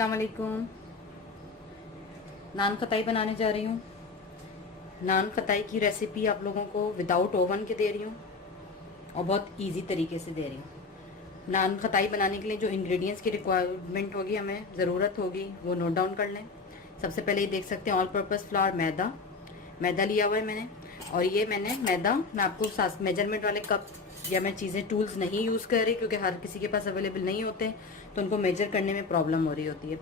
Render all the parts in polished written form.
अस्सलाम वालेकुम। नान खताई बनाने जा रही हूँ। नान खताई की रेसिपी आप लोगों को विदाउट ओवन के दे रही हूँ और बहुत इजी तरीके से दे रही हूँ। नान खताई बनाने के लिए जो इंग्रेडिएंट्स की रिक्वायरमेंट होगी, हमें ज़रूरत होगी, वो नोट डाउन कर लें। सबसे पहले ये देख सकते हैं ऑल पर्पज़ फ्लावर मैदा लिया हुआ है मैंने। और ये मैं आपको मेजरमेंट वाले कप या मैं चीज़ें टूल्स नहीं यूज़ कर रही, क्योंकि हर किसी के पास अवेलेबल नहीं होते, तो उनको मेजर करने में प्रॉब्लम हो रही होती है।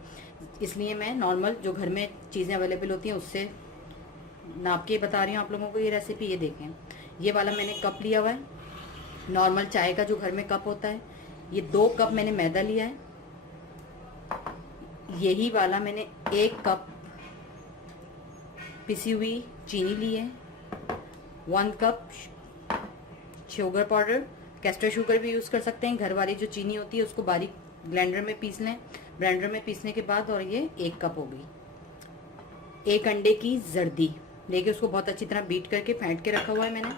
इसलिए मैं नॉर्मल जो घर में चीज़ें अवेलेबल होती हैं उससे नाप के बता रही हूँ आप लोगों को ये रेसिपी। ये देखें, ये वाला मैंने कप लिया हुआ है, नॉर्मल चाय का जो घर में कप होता है। ये 2 कप मैंने मैदा लिया है। यही वाला मैंने 1 कप पिसी हुई चीनी ली है। 1 cup sugar powder, castor sugar भी यूज़ कर सकते हैं। घर वाली जो चीनी होती है उसको बारीक ब्लेंडर में पीस लें। ब्लेंडर में पीसने के बाद, और ये 1 कप हो गई। 1 अंडे की जर्दी लेके उसको बहुत अच्छी तरह बीट करके फेंट के रखा हुआ है मैंने।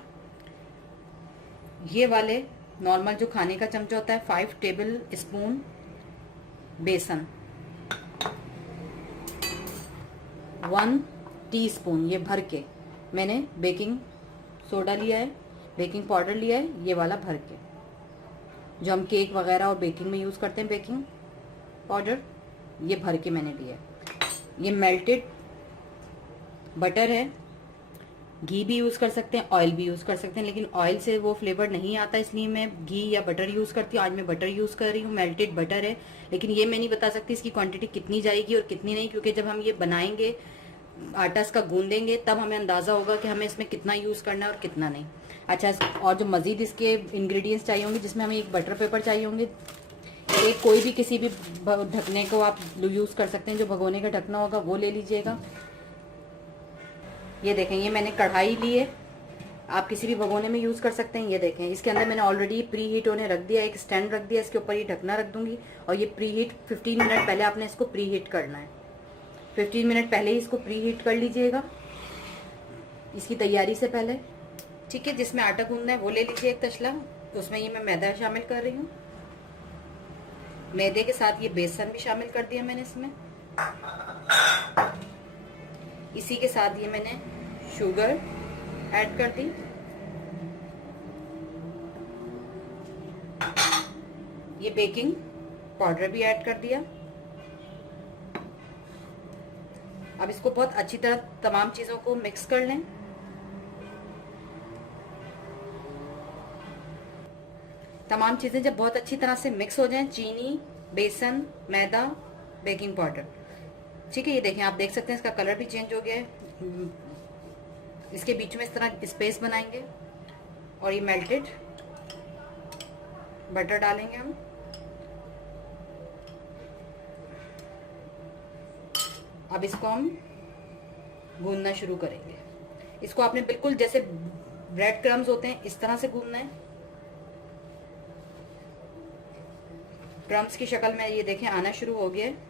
ये वाले नॉर्मल जो खाने का चमचा होता है, 5 टेबल स्पून बेसन, 1 टीस्पून ये भर के मैंने बेकिंग सोडा लिया है, बेकिंग पाउडर लिया है, ये वाला भर के जो हम केक वगैरह और बेकिंग में यूज़ करते हैं, बेकिंग पाउडर, ये भर के मैंने लिया है। ये मेल्टेड बटर है। घी भी यूज़ कर सकते हैं, ऑयल भी यूज़ कर सकते हैं, लेकिन ऑयल से वो फ्लेवर नहीं आता, इसलिए मैं घी या बटर यूज़ करती हूँ। आज मैं बटर यूज़ कर रही हूँ, मेल्टेड बटर है। लेकिन ये मैं नहीं बता सकती इसकी क्वांटिटी कितनी जाएगी और कितनी नहीं, क्योंकि जब हम ये बनाएंगे, आटा इसका गूंदेंगे, तब हमें अंदाज़ा होगा कि हमें इसमें कितना यूज़ करना है और कितना नहीं। अच्छा, और जो मज़ीद इसके इंग्रेडिएंट्स चाहिए होंगे, जिसमें हमें एक बटर पेपर चाहिए होंगे, एक कोई भी किसी भी ढकने को आप यूज़ कर सकते हैं, जो भगोने का ढकना होगा वो ले लीजिएगा। ये देखें, ये मैंने कढ़ाई ली है, आप किसी भी भगोने में यूज़ कर सकते हैं। ये देखें, इसके अंदर मैंने ऑलरेडी प्री हीट होने रख दिया, एक स्टैंड रख दिया, इसके ऊपर ये ढकना रख दूंगी। और ये प्री हीट 15 मिनट पहले आपने इसको प्री हीट करना है। 15 मिनट पहले ही इसको प्री हीट कर लीजिएगा, इसकी तैयारी से पहले, ठीक है। जिसमें आटा गूंदना है वो ले लीजिए एक तसला, उसमें ये मैं मैदा शामिल कर रही हूँ। मैदे के साथ ये बेसन भी शामिल कर दिया मैंने इसमें। इसी के साथ ये मैंने शुगर ऐड कर दी। ये बेकिंग पाउडर भी ऐड कर दिया। अब इसको बहुत अच्छी तरह तमाम चीज़ों को मिक्स कर लें। तमाम चीज़ें जब बहुत अच्छी तरह से मिक्स हो जाएं, चीनी, बेसन, मैदा, बेकिंग पाउडर, ठीक है। ये देखें, आप देख सकते हैं इसका कलर भी चेंज हो गया है। इसके बीच में इस तरह स्पेस बनाएंगे और ये मेल्टेड बटर डालेंगे हम। अब इसको हम गूंदना शुरू करेंगे। इसको आपने बिल्कुल जैसे ब्रेड क्रम्स होते हैं इस तरह से गूंदना है, क्रम्स की शक्ल में। ये देखें, आना शुरू हो गया है।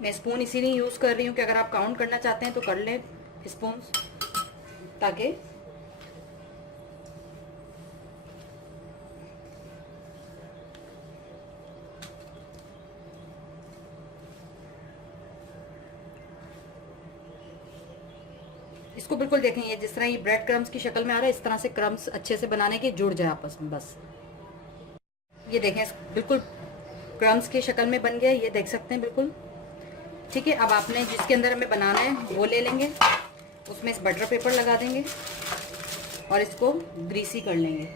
मैं स्पून इसीलिए यूज़ कर रही हूँ कि अगर आप काउंट करना चाहते हैं तो कर लें स्पून, ताकि इसको बिल्कुल देखें, ये जिस तरह ये ब्रेड क्रम्स की शक्ल में आ रहा है, इस तरह से क्रम्स अच्छे से बनाने के जुड़ जाए आपस में, बस। ये देखें, बिल्कुल क्रम्स की शक्ल में बन गया, ये देख सकते हैं बिल्कुल, ठीक है। अब आपने जिसके अंदर हमें बनाना है वो ले लेंगे, उसमें इस बटर पेपर लगा देंगे और इसको ग्रीसी कर लेंगे।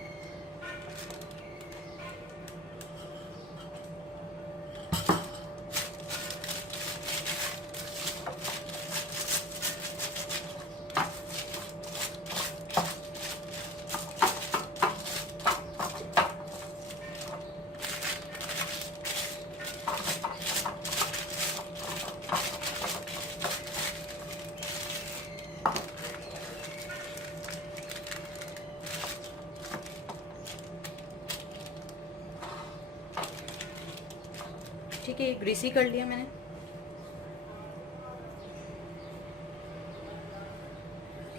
ठीक है, ये ग्रीसी कर लिया मैंने।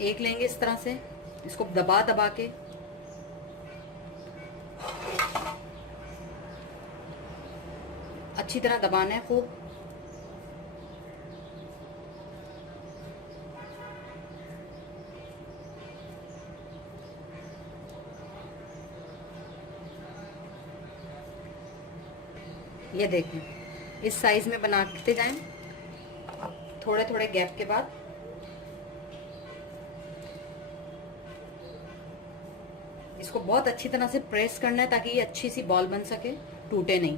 एक लेंगे इस तरह से, इसको दबा दबा के अच्छी तरह दबाना है खूब। ये देखें, इस साइज में बनाते जाएं, थोड़े थोड़े गैप के बाद। इसको बहुत अच्छी तरह से प्रेस करना है ताकि ये अच्छी सी बॉल बन सके, टूटे नहीं।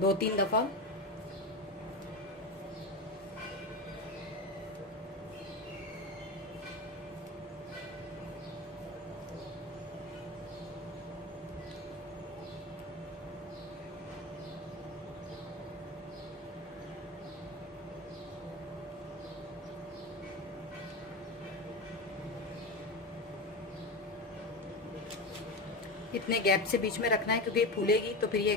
2-3 दफा। इतने गैप से बीच में रखना है क्योंकि ये फूलेगी तो फिर ये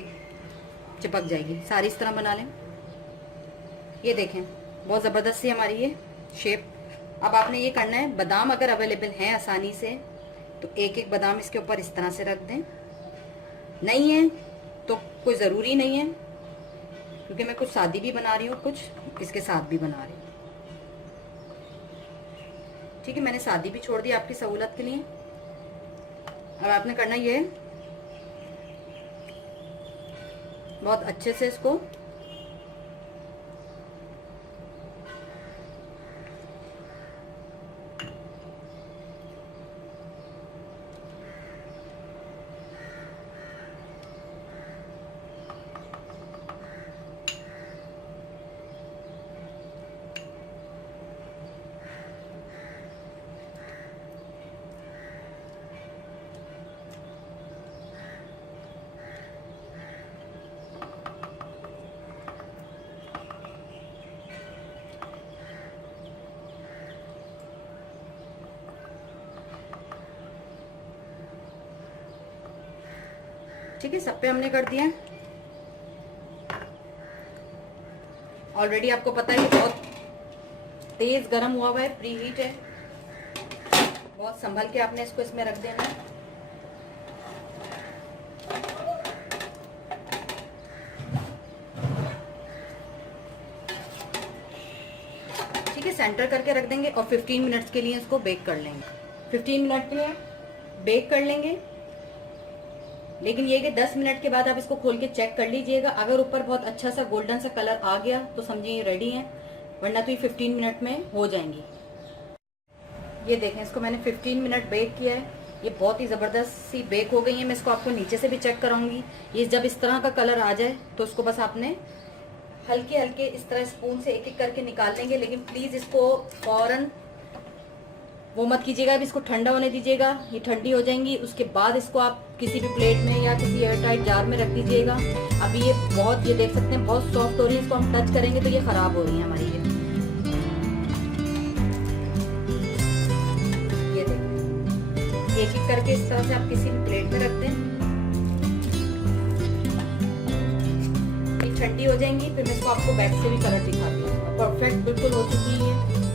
चिपक जाएगी। सारी इस तरह बना लें। ये देखें, बहुत ज़बरदस्त सी हमारी ये शेप। अब आपने ये करना है, बादाम अगर अवेलेबल हैं आसानी से तो एक एक बादाम इसके ऊपर इस तरह से रख दें। नहीं है तो कोई ज़रूरी नहीं है, क्योंकि मैं कुछ सादी भी बना रही हूँ, कुछ इसके साथ भी बना रही हूँ। ठीक है, मैंने सादी भी छोड़ दी आपकी सहूलत के लिए। अब आपने करना ये है, बहुत अच्छे से इसको ठीक है, सब पे हमने कर दिया है। ऑलरेडी आपको पता है कि बहुत तेज गर्म हुआ हुआ है, प्री हीट है। बहुत संभल के आपने इसको इसमें रख देना है। ठीक है, सेंटर करके रख देंगे और 15 मिनट्स के लिए इसको बेक कर लेंगे। 15 मिनट के लिए बेक कर लेंगे। लेकिन ये कि 10 मिनट के बाद आप इसको खोल के चेक कर लीजिएगा। अगर ऊपर बहुत अच्छा सा गोल्डन सा कलर आ गया तो समझिए ये रेडी है, वरना तो ये 15 मिनट में हो जाएंगी। ये देखें, इसको मैंने 15 मिनट बेक किया है। ये बहुत ही ज़बरदस्त सी बेक हो गई है। मैं इसको आपको नीचे से भी चेक कराऊंगी। ये जब इस तरह का कलर आ जाए तो इसको बस आपने हल्के हल्के इस तरह स्पून से एक एक करके निकाल लेंगे। लेकिन प्लीज़ इसको फौरन वो मत कीजिएगा, अब इसको ठंडा होने दीजिएगा। ये ठंडी हो जाएंगी, उसके बाद इसको आप किसी भी प्लेट में या किसी एयरटाइट जार में रख दीजिएगा। अभी ये बहुत, ये देख सकते हैं बहुत सॉफ्ट हो रही है। इसको हम टच करेंगे तो ये खराब हो रही है हमारी। ये देखिए, एक एक करके इस तरह से आप किसी भी प्लेट में रख दें। ये ठंडी हो जाएंगी, फिर मैं इसको आपको बैक से भी कलर दिखाती हूँ। परफेक्ट बिल्कुल हो चुकी है।